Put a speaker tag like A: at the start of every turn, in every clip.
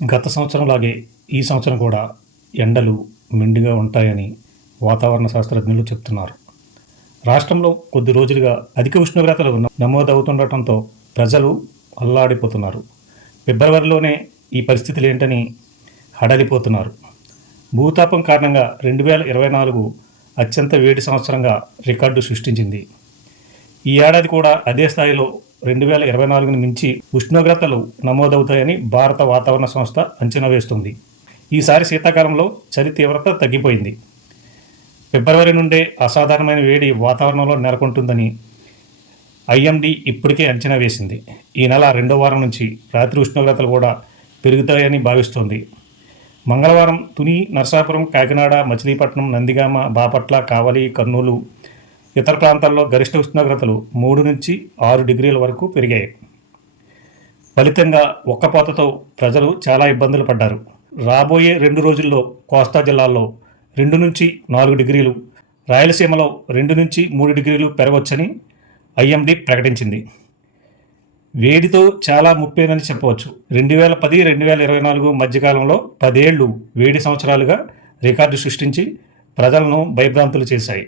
A: గత సంవత్సరంలాగే ఈ సంవత్సరం కూడా ఎండలు మెండుగా ఉంటాయని వాతావరణ శాస్త్రజ్ఞులు చెప్తున్నారు. రాష్ట్రంలో కొద్ది రోజులుగా అధిక ఉష్ణోగ్రతలు నమోదవుతుండటంతో ప్రజలు అల్లాడిపోతున్నారు. ఫిబ్రవరిలోనే ఈ పరిస్థితులు ఏంటని హడలిపోతున్నారు. భూతాపం కారణంగా రెండు వేల ఇరవై నాలుగు అత్యంత వేడి సంవత్సరంగా రికార్డు సృష్టించింది. ఈ ఏడాది కూడా అదే స్థాయిలో రెండు వేల ఇరవై నాలుగుని మించి ఉష్ణోగ్రతలు నమోదవుతాయని భారత వాతావరణ సంస్థ అంచనా వేస్తుంది. ఈసారి శీతాకాలంలో చలి తీవ్రత తగ్గిపోయింది. ఫిబ్రవరి నుండే అసాధారణమైన వేడి వాతావరణంలో నెలకొంటుందని ఐఎండి ఇప్పటికే అంచనా వేసింది. ఈ నెల రెండో వారం నుంచి రాత్రి ఉష్ణోగ్రతలు కూడా పెరుగుతాయని భావిస్తోంది. మంగళవారం తుని నర్సాపురం కాకినాడ మచిలీపట్నం నందిగామ బాపట్ల కావలి కర్నూలు ఇతర ప్రాంతాల్లో గరిష్ట ఉష్ణోగ్రతలు మూడు నుంచి ఆరు డిగ్రీల వరకు పెరిగాయి. ఫలితంగా ఒక్కపోతతో ప్రజలు చాలా ఇబ్బందులు పడ్డారు. రాబోయే రెండు రోజుల్లో కోస్తా జిల్లాల్లో రెండు నుంచి నాలుగు డిగ్రీలు రాయలసీమలో రెండు నుంచి మూడు డిగ్రీలు పెరగవచ్చని ఐఎండి ప్రకటించింది. వేడితో చాలా ముప్పేనని చెప్పవచ్చు. రెండు వేల పది రెండు వేల ఇరవై నాలుగు మధ్యకాలంలో పదేళ్ళు వేడి సంవత్సరాలుగా రికార్డు సృష్టించి ప్రజలను భయభ్రాంతులు చేశాయి.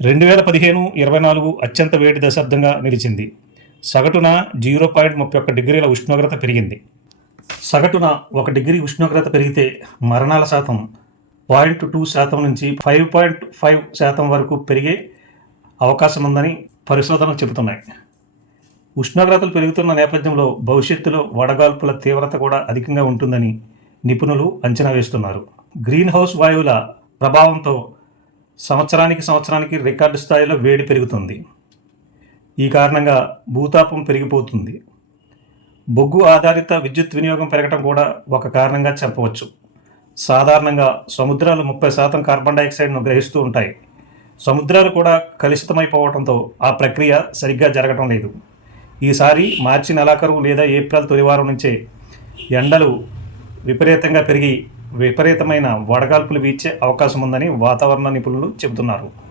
A: రెండు వేల పదిహేను ఇరవై నాలుగు అత్యంత వేడి దశాబ్దంగా నిలిచింది. సగటున జీరో పాయింట్ ముప్పై ఒక్క డిగ్రీల ఉష్ణోగ్రత పెరిగింది. సగటున ఒక డిగ్రీ ఉష్ణోగ్రత పెరిగితే మరణాల శాతం పాయింట్ టూ శాతం నుంచి ఫైవ్ పాయింట్ ఫైవ్ శాతం వరకు పెరిగే అవకాశం ఉందని పరిశోధనలు చెబుతున్నాయి. ఉష్ణోగ్రతలు పెరుగుతున్న నేపథ్యంలో భవిష్యత్తులో వడగాల్పుల తీవ్రత కూడా అధికంగా ఉంటుందని నిపుణులు అంచనా వేస్తున్నారు. గ్రీన్ హౌస్ వాయువుల ప్రభావంతో సంవత్సరానికి సంవత్సరానికి రికార్డు స్థాయిలో వేడి పెరుగుతుంది. ఈ కారణంగా భూతాపం పెరిగిపోతుంది. బొగ్గు ఆధారిత విద్యుత్ వినియోగం పెరగడం కూడా ఒక కారణంగా చెప్పవచ్చు. సాధారణంగా సముద్రాలు ముప్పై శాతం కార్బన్ డైఆక్సైడ్ను గ్రహిస్తూ ఉంటాయి. సముద్రాలు కూడా కలుషితమైపోవడంతో ఆ ప్రక్రియ సరిగ్గా జరగడం లేదు. ఈసారి మార్చి నెలాఖరు లేదా ఏప్రిల్ తొలివారం నుంచే ఎండలు విపరీతంగా పెరిగి విపరీతమైన వడగాల్పులు వీచే అవకాశం ఉందని వాతావరణ నిపుణులు చెబుతున్నారు.